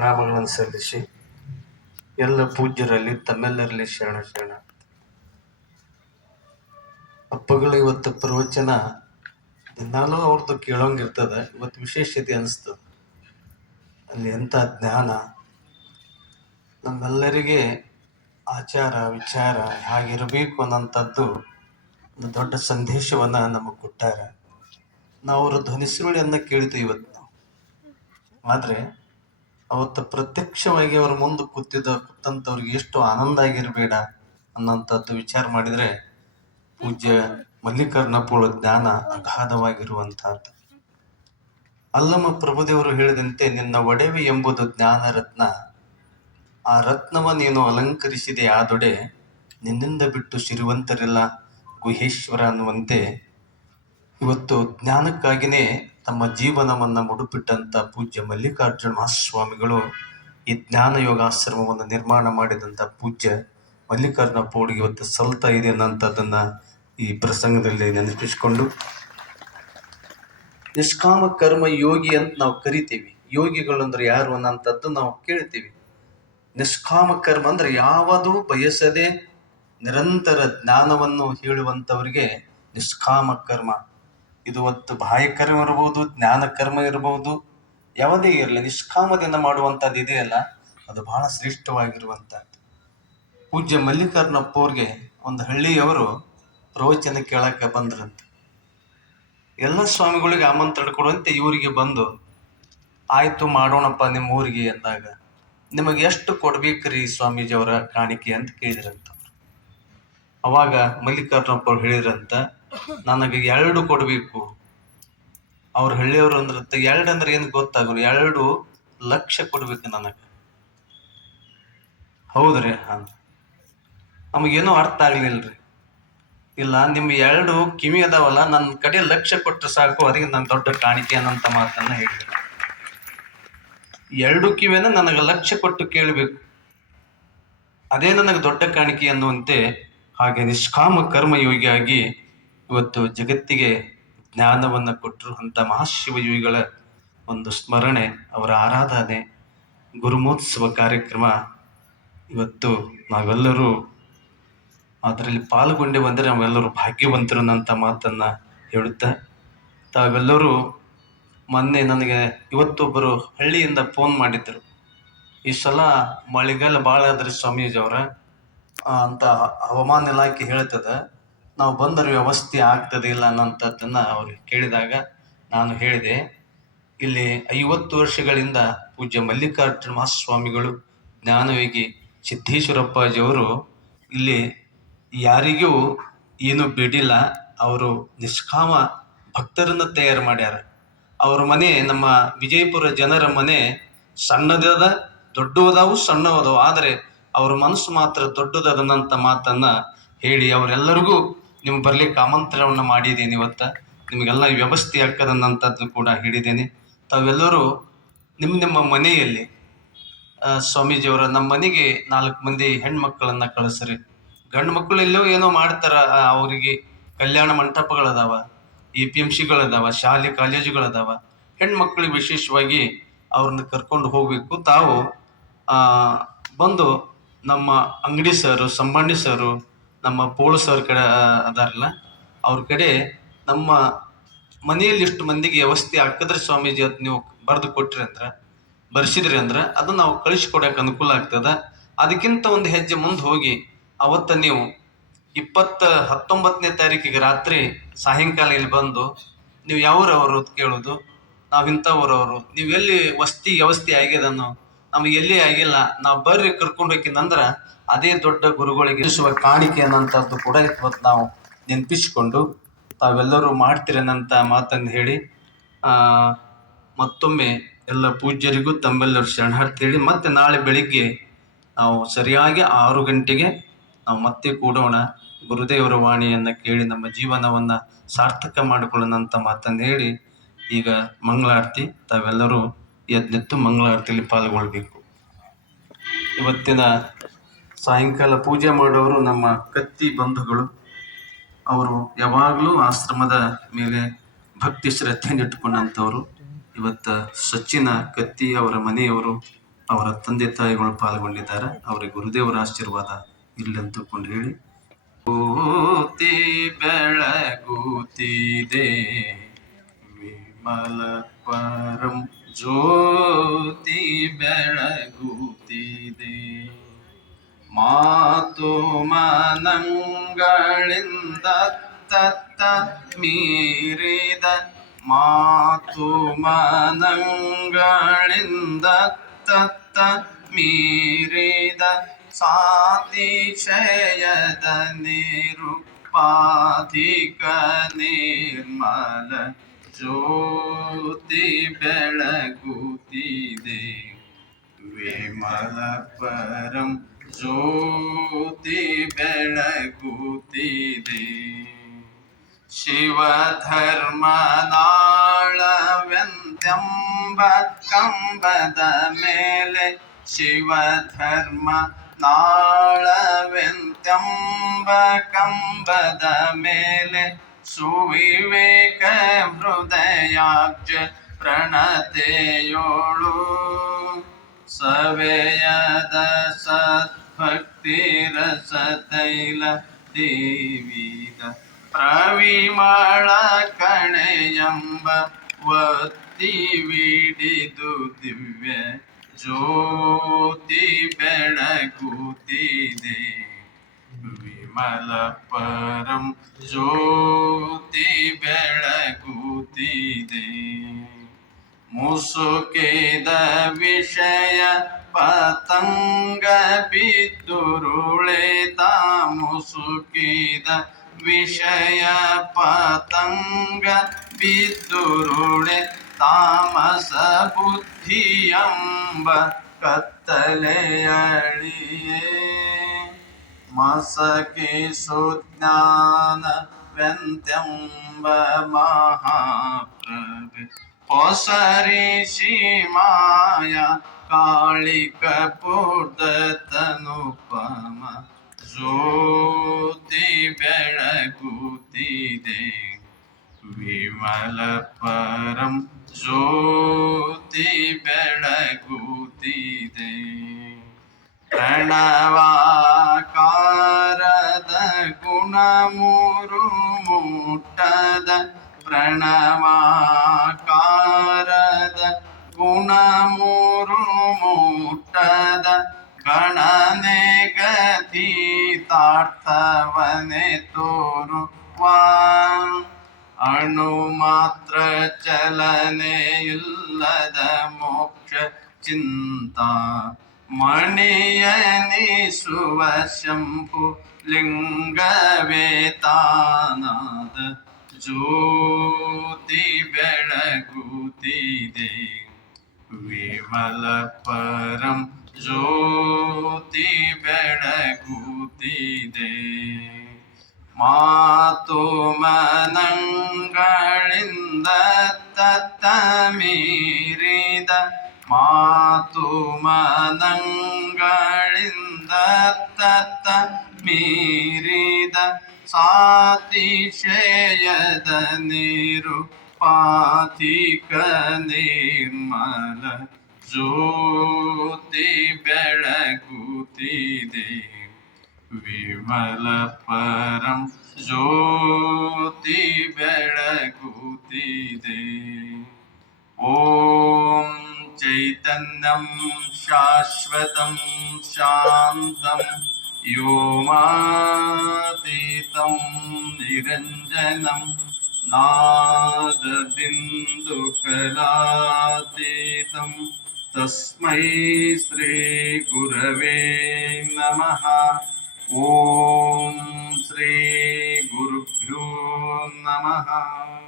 ಪ್ರಣಾಮಗಳನ್ನು ಸಲ್ಲಿಸಿ ಎಲ್ಲ ಪೂಜ್ಯರಲ್ಲಿ ತಮ್ಮೆಲ್ಲರಲ್ಲಿ ಶರಣ ಶರಣ. ಅಪ್ಪಗಳು ಇವತ್ತು ಪ್ರವಚನ. ದಿನಾಲೂ ಅವ್ರದ್ದು ಕೇಳೋಂಗಿರ್ತದೆ ಇವತ್ತು ವಿಶೇಷತೆ ಅನ್ನಿಸ್ತದೆ ಅಲ್ಲಿ ಎಂಥ ಜ್ಞಾನ. ನಮ್ಮೆಲ್ಲರಿಗೆ ಆಚಾರ, ವಿಚಾರ ಹಾಗಿರಬೇಕು ಅನ್ನೋಂಥದ್ದು ಒಂದು ದೊಡ್ಡ ಸಂದೇಶವನ್ನು ನಮಗೆ ಕೊಟ್ಟಾರೆ. ನಾವು ಅವರ ಧ್ವನಿಸುರುಳಿಯನ್ನು ಕೇಳ್ತೀವಿ ಇವತ್ತು. ನಾವು ಆದರೆ ಅವತ್ತು ಪ್ರತ್ಯಕ್ಷವಾಗಿ ಅವ್ರ ಮುಂದೆ ಕೂತಿದ್ದ ಕೂತಂಥವ್ರಿಗೆ ಎಷ್ಟು ಆನಂದ ಆಗಿರಬೇಡ ಅನ್ನೋಂಥದ್ದು ವಿಚಾರ ಮಾಡಿದರೆ ಪೂಜ್ಯ ಮಲ್ಲಿಕಾರ್ಜುನಪ್ಪಳ ಜ್ಞಾನ ಅಗಾಧವಾಗಿರುವಂತಹದ್ದು ಅಲ್ಲಮ ಪ್ರಭುದೇವರು ಹೇಳಿದಂತೆ, ನಿನ್ನ ಒಡವೆ ಎಂಬುದು ಜ್ಞಾನ ರತ್ನ. ಆ ರತ್ನವ ನೀನು ಅಲಂಕರಿಸಿದೆ, ಆದೊಡೆ ನಿನ್ನಿಂದ ಬಿಟ್ಟು ಸಿರಿವಂತರಿಲ್ಲ, ಗುಹೇಶ್ವರ ಅನ್ನುವಂತೆ ಇವತ್ತು ಜ್ಞಾನಕ್ಕಾಗಿಯೇ ತಮ್ಮ ಜೀವನವನ್ನು ಮುಡುಪಿಟ್ಟಂಥ ಪೂಜ್ಯ ಮಲ್ಲಿಕಾರ್ಜುನ ಮಹಾಸ್ವಾಮಿಗಳು ಈ ಜ್ಞಾನ ಯೋಗಾಶ್ರಮವನ್ನು ನಿರ್ಮಾಣ ಮಾಡಿದಂಥ ಪೂಜ್ಯ ಮಲ್ಲಿಕಾರ್ಜುನ ಪೌಡಿಗೆ ಇವತ್ತು ಸಲ್ತಾ ಇದೆ ಅನ್ನೋಂಥದ್ದನ್ನು ಈ ಪ್ರಸಂಗದಲ್ಲಿ ನೆನಪಿಸಿಕೊಂಡು. ನಿಷ್ಕಾಮ ಕರ್ಮ ಯೋಗಿ ಅಂತ ನಾವು ಕರಿತೀವಿ. ಯೋಗಿಗಳು ಅಂದ್ರೆ ಯಾರು ಅನ್ನೋಂಥದ್ದು ನಾವು ಕೇಳ್ತೀವಿ. ನಿಷ್ಕಾಮ ಕರ್ಮ ಅಂದ್ರೆ ಯಾವುದು ಬಯಸದೆ ನಿರಂತರ ಜ್ಞಾನವನ್ನು ಹೇಳುವಂಥವ್ರಿಗೆ ನಿಷ್ಕಾಮ ಕರ್ಮ ಇದು ಒತ್ತು ಬಾಹ್ಯ ಕರ್ಮ ಇರಬಹುದು ಜ್ಞಾನ ಕರ್ಮ ಇರಬಹುದು ಯಾವುದೇ ಇರಲಿ, ನಿಷ್ಕಾಮದಿಂದ ಮಾಡುವಂಥದ್ದು ಇದೆಯಲ್ಲ ಅದು ಬಹಳ ಶ್ರೇಷ್ಠವಾಗಿರುವಂಥದ್ದು. ಪೂಜ್ಯ ಮಲ್ಲಿಕಾರ್ಜುನಪ್ಪ ಅವ್ರಿಗೆ ಒಂದು ಹಳ್ಳಿಯವರು ಪ್ರವಚನ ಕೇಳಕ್ಕೆ ಬಂದ್ರಂತೆ. ಎಲ್ಲ ಸ್ವಾಮಿಗಳಿಗೆ ಆಮಂತ್ರಣ ಕೊಡುವಂತೆ ಇವರಿಗೆ ಬಂದು, ಆಯಿತು ಮಾಡೋಣಪ್ಪ ನಿಮ್ಮ ಊರಿಗೆ ಅಂದಾಗ ನಿಮಗೆ ಎಷ್ಟು ಕೊಡ್ಬೇಕ್ರಿ ಸ್ವಾಮೀಜಿ ಅವರ ಕಾಣಿಕೆ? ಅಂತ ಕೇಳಿದ್ರಂತ ಅವಾಗ ಮಲ್ಲಿಕಾರ್ಜುನಪ್ಪ ಅವ್ರು ಹೇಳಿದ್ರಂತ ನನಗೆ ಎರಡು ಕೊಡಬೇಕು. ಅವ್ರ ಹಳ್ಳಿಯವರು ಅಂದ್ರೆ ಎರಡು ಅಂದ್ರೆ ಏನು ಗೊತ್ತಾಗಲ್ಲ, ಎರಡು ಲಕ್ಷ ಕೊಡ್ಬೇಕು ನನಗೆ. ಹೌದ್ರಿ? ಅಂತ ನಮಗೇನೂ ಅರ್ಥ ಆಗ್ಲಿಲ್ರಿ. ಇಲ್ಲ ನಿಮ್ಮ ಎರಡು ಕಿವಿ ಅದಾವಲ್ಲ ನನ್ನ ಕಡೆ ಲಕ್ಷ ಕೊಟ್ಟರೆ ಸಾಕು, ಅದಕ್ಕೆ ನನ್ನ ದೊಡ್ಡ ಕಾಣಿಕೆ ಅನ್ನೋಂಥ ಮಾತನ್ನ ಹೇಳಿದ್ರು ಎರಡು ಕಿವಿಯನ್ನ ನನಗೆ ಲಕ್ಷ ಕೊಟ್ಟು ಕೇಳಬೇಕು. ಅದೇ ನನಗೆ ದೊಡ್ಡ ಕಾಣಿಕೆ ಅನ್ನುವಂತೆ ಹಾಗೆ ನಿಷ್ಕಾಮ ಕರ್ಮಯೋಗಿಯಾಗಿ ಇವತ್ತು ಜಗತ್ತಿಗೆ ಜ್ಞಾನವನ್ನು ಕೊಟ್ಟರು ಅಂತ ಮಹಾಶಿವಯೋಗಿಗಳ ಒಂದು ಸ್ಮರಣೆ, ಅವರ ಆರಾಧನೆ, ಗುರುಮೋತ್ಸವ ಕಾರ್ಯಕ್ರಮ ಇವತ್ತು ನಾವೆಲ್ಲರೂ ಅದರಲ್ಲಿ ಪಾಲ್ಗೊಂಡೆ ಬಂದರೆ ನಾವೆಲ್ಲರೂ ಭಾಗ್ಯವಂತರು ಅನ್ನೋಂಥ ಮಾತನ್ನು ಹೇಳುತ್ತಾ, ತಾವೆಲ್ಲರೂ ಮೊನ್ನೆ ನನಗೆ ಇವತ್ತೊಬ್ಬರು ಹಳ್ಳಿಯಿಂದ ಫೋನ್ ಮಾಡಿದ್ದರು. ಈ ಸಲ ಮಳೆಗಾಲ ಭಾಳ ಸ್ವಾಮೀಜಿ ಅವರ? ಅಂತ ಹವಾಮಾನ ಇಲಾಖೆ ಹೇಳ್ತದೆ. ನಾವು ಬಂದರೆ ವ್ಯವಸ್ಥೆ ಆಗ್ತದೆ ಇಲ್ಲ ಅನ್ನೋಂಥದ್ದನ್ನು ಅವ್ರು ಕೇಳಿದಾಗ ನಾನು ಹೇಳಿದೆ, ಇಲ್ಲಿ ಐವತ್ತು ವರ್ಷಗಳಿಂದ ಪೂಜ್ಯ ಮಲ್ಲಿಕಾರ್ಜುನ ಮಹಾಸ್ವಾಮಿಗಳು ಜ್ಞಾನವೇಗಿ ಸಿದ್ದೇಶ್ವರಪ್ಪಾಜಿಯವರು ಇಲ್ಲಿ ಯಾರಿಗೂ ಏನು ಬಿಡಿಲ್ಲ, ಅವರು ನಿಷ್ಕಾಮ ಭಕ್ತರನ್ನು ತಯಾರು ಮಾಡ್ಯಾರ. ಅವರ ಮನೆ, ನಮ್ಮ ವಿಜಯಪುರ ಜನರ ಮನೆ ಸಣ್ಣದದ ದೊಡ್ಡವದಾವು ಸಣ್ಣವದವು, ಆದರೆ ಅವರ ಮನಸ್ಸು ಮಾತ್ರ ದೊಡ್ಡದಾದನಂಥ ಮಾತನ್ನ ಹೇಳಿ ಅವರೆಲ್ಲರಿಗೂ ನೀವು ಬರಲಿಕ್ಕೆ ಆಮಂತ್ರಣವನ್ನು ಮಾಡಿದ್ದೀನಿ ಇವತ್ತು. ನಿಮಗೆಲ್ಲ ವ್ಯವಸ್ಥೆ ಆಗ್ತದನ್ನಂಥದ್ದು ಕೂಡ ಹೇಳಿದ್ದೇನೆ. ತಾವೆಲ್ಲರೂ ನಿಮ್ಮ ನಿಮ್ಮ ಮನೆಯಲ್ಲಿ ಸ್ವಾಮೀಜಿಯವರ ನಮ್ಮ ಮನೆಗೆ ನಾಲ್ಕು ಮಂದಿ ಹೆಣ್ಮಕ್ಳನ್ನ ಕಳಿಸ್ರಿ. ಗಂಡು ಮಕ್ಕಳು ಎಲ್ಲೋ ಏನೋ ಮಾಡ್ತಾರ ಅವರಿಗೆ ಕಲ್ಯಾಣ ಮಂಟಪಗಳದಾವ ಇ ಪಿ ಎಂ ಸಿಗಳದಾವ, ಶಾಲೆ ಕಾಲೇಜುಗಳದಾವ. ಹೆಣ್ಮಕ್ಳಿಗೆ ವಿಶೇಷವಾಗಿ ಅವ್ರನ್ನ ಕರ್ಕೊಂಡು ಹೋಗಬೇಕು. ತಾವು ಬಂದು ನಮ್ಮ ಅಂಗಡಿ ಸರು ಸಂಬಂಧಿ ಸರು ನಮ್ಮ ಪೊಲೀಸ್ ಅವ್ರ ಕಡೆ ಅದಾರಲ್ಲ, ಅವ್ರ ಕಡೆ ನಮ್ಮ ಮನೆಯಲ್ಲಿ ಇಷ್ಟು ಮಂದಿಗೆ ವ್ಯವಸ್ಥೆ ಹಾಕಿದ್ರೆ ಸ್ವಾಮೀಜಿ ಅದು ನೀವು ಬರೆದು ಕೊಟ್ರಿ ಅಂದ್ರೆ, ಬರ್ಸಿದ್ರಿ ಅಂದ್ರೆ ಅದನ್ನ ನಾವು ಕಳಿಸ್ಕೊಡಕ್ಕೆ ಅನುಕೂಲ ಆಗ್ತದ. ಅದಕ್ಕಿಂತ ಒಂದು ಹೆಜ್ಜೆ ಮುಂದೆ ಹೋಗಿ, ಅವತ್ತ ನೀವು ಇಪ್ಪತ್ತ ಹತ್ತೊಂಬತ್ತನೇ ತಾರೀಕಿಗೆ ರಾತ್ರಿ ಸಾಯಂಕಾಲ ಇಲ್ಲಿ ಬಂದು, ನೀವು ಯಾವ್ರವರು ಕೇಳೋದು? ನಾವು ಇಂಥವ್ರವರು. ನೀವು ಎಲ್ಲಿ ವಸ್ತಿ ವ್ಯವಸ್ಥೆ ಆಗ್ಯದನ್ನು ನಮಗೆ ಎಲ್ಲಿ ಆಗಿಲ್ಲ, ನಾವು ಬರ್ರಿ ಕರ್ಕೊಂಡು ಹೋಗಿನಂದ್ರ ಅದೇ ದೊಡ್ಡ ಗುರುಗಳಿಗೆ ಕಾಣಿಕೆ ಅನ್ನೋಂಥದ್ದು ಕೂಡ ಇವತ್ತು ನಾವು ನೆನಪಿಸಿಕೊಂಡು ತಾವೆಲ್ಲರೂ ಮಾಡ್ತೀರನ್ನಂತ ಮಾತನ್ನು ಹೇಳಿ ಮತ್ತೊಮ್ಮೆ ಎಲ್ಲ ಪೂಜ್ಯರಿಗೂ ತಮ್ಮೆಲ್ಲರೂ ಶರಣಾರ್ಥಿ ಹೇಳಿ ಮತ್ತೆ ನಾಳೆ ಬೆಳಿಗ್ಗೆ ನಾವು ಸರಿಯಾಗಿ ಆರು ಗಂಟೆಗೆ ನಾವು ಮತ್ತೆ ಕೂಡೋಣ. ಗುರುದೇವರ ವಾಣಿಯನ್ನು ಕೇಳಿ ನಮ್ಮ ಜೀವನವನ್ನು ಸಾರ್ಥಕ ಮಾಡಿಕೊಳ್ಳೋಣಂತ ಮಾತನ್ನು ಹೇಳಿ ಈಗ ಮಂಗಳಾರತಿ ತಾವೆಲ್ಲರೂ ಎದ್ದೆತ್ತು ಮಂಗಳಾರತಿಯಲ್ಲಿ ಪಾಲ್ಗೊಳ್ಬೇಕು. ಇವತ್ತಿನ ಸಾಯಂಕಾಲ ಪೂಜೆ ಮಾಡೋರು ನಮ್ಮ ಕತ್ತಿ ಬಂಧುಗಳು. ಅವರು ಯಾವಾಗಲೂ ಆಶ್ರಮದ ಮೇಲೆ ಭಕ್ತಿ ಶ್ರದ್ಧೆಯನ್ನು ಇಟ್ಕೊಂಡಂಥವ್ರು ಇವತ್ತು ಸಚ್ಚಿನ ಕತ್ತಿ ಅವರ ಮನೆಯವರು, ಅವರ ತಂದೆ ತಾಯಿಗಳು ಪಾಲ್ಗೊಂಡಿದ್ದಾರೆ. ಅವರಿಗೆ ಗುರುದೇವರ ಆಶೀರ್ವಾದ ಇಲ್ಲಂತಕೊಂಡು ಹೇಳಿ. ಕೂತಿ ಬೆಳಗೂತಿದೆ, ವಿಮಲ ಪರಂ ಜ್ಯೋತಿ ಬೆಳಗುತ್ತಿದೆ ಮಾತು ಮನಂಗಳಿಂದ ತತ್ತ ಮೀರಿದ ಮಾತು ಮನಂಗಳಿಂದ ತತ್ತ ಮೀರಿದ ಸಾತಿಶಯದ ನೀರು ಪಾಧಿಕ ನಿರ್ಮಲ ಜ್ಯೋತಿ ಬೆಳಗುತ್ತಿದೆ ವಿಮಲ ಪರಂ ಜ್ಯೋತಿ ಬೆಳಗುತ್ತಿದೆ ಶಿವಧರ್ಮನಾಳವೆಂತೆಂಬ ಕಂಬದ ಮೇಲೆ ಶಿವಧರ್ಮ ನಾಳವೆಂತೆಂಬ ಕಂಬದ ಮೇಲೆ ಸುವಿವೇಕ ಹೃದಯಾಬ್ಜ ಪ್ರಣತೆಯೋಳು ಸವೆಯದ ಸದ್ಭಕ್ತಿ ರಸತೈಲ ದೇವಿದ ಪ್ರವಿಮಳ ಕಣೆಯಂಬ ಒತ್ತಿ ವಿಡಿದು ದಿವ್ಯ ಜ್ಯೋತಿ ಬೆಳಗುತ್ತಿದೆ ವಿಮಲ ಪರಂ ಜ್ಯೋತಿ ಬೆಳಗುತ್ತಿದೆ ಮುಸುಕಿದ ವಿಷಯ ಪತಂಗ ಬಿದ್ದುರುಳಿತ ಮುಸುಕಿದ ವಿಷಯ ಪತಂಗ ಬಿದ್ದುರುಳೆ ತಾಮಸ ಬುದ್ಧಿಯಂಬ ಕತ್ತಲೆಯಳಿಯೇ ಮಸಕಿಸು ಜ್ಞಾನವೆಂತೆಂಬ ಮಹಾಪ್ರಭೆ ಪೊಸರಿಸಿ ಮಾಯ ಕಾಳಿಕ ಪೂರ್ಧತನುಪಮ ಜ್ಯೋತಿ ಬೆಳಗುತ್ತಿದೆ ವಿಮಲ ಪರಂ ಜ್ಯೋತಿ ಬೆಳಗುತ್ತಿದೆ ಪ್ರಣವಾಕಾರದ ಮುಟ್ಟದ ಗಣನೆ ಗತೀತಾರ್ಥವನೆ ತೋರುವ ಅಣು ಮಾತ್ರ ಚಲನೆ ಇಲ್ಲದ ಮೋಕ್ಷ ಚಿಂತಾ ಮಣಿಯನಿಸುವ ಶಂಭು ಲಿಂಗವೇತಾನಾದ ಜ್ಯೋತಿ ಬೆಳಗುತ್ತಿದೆ ವಿಮಲ ಪರಂ ಜ್ಯೋತಿ ಬೆಳಗುತ್ತಿದೆ ಮಾತು ಮನಂಗಳಿಂದ ತತ್ತ ಮೀರಿದ ಮಾತು ಮನಂಗಳಿಂದ ತತ್ತ ಮೀರಿದ ಸಾತಿಶಯದ ನೀರು ಪಾತಿಕ ನಿರ್ಮಲ ಜ್ಯೋತಿ ಬೆಳಗುತ್ತಿದೆ ವಿಮಲ ಪರಂ ಜ್ಯೋತಿ ಬೆಳಗುತ್ತಿದೆ ಓಂ ಚೈತನ್ಯಂ ಶಾಶ್ವತಂ ಶಾಂತಂ ವ್ಯೋಮಾತೀತಂ ನಿರಂಜನಂ नादबिन्दुकलातीतं तस्मै श्रीगुरवे नमः। ॐ श्रीगुरुभ्यो नमः।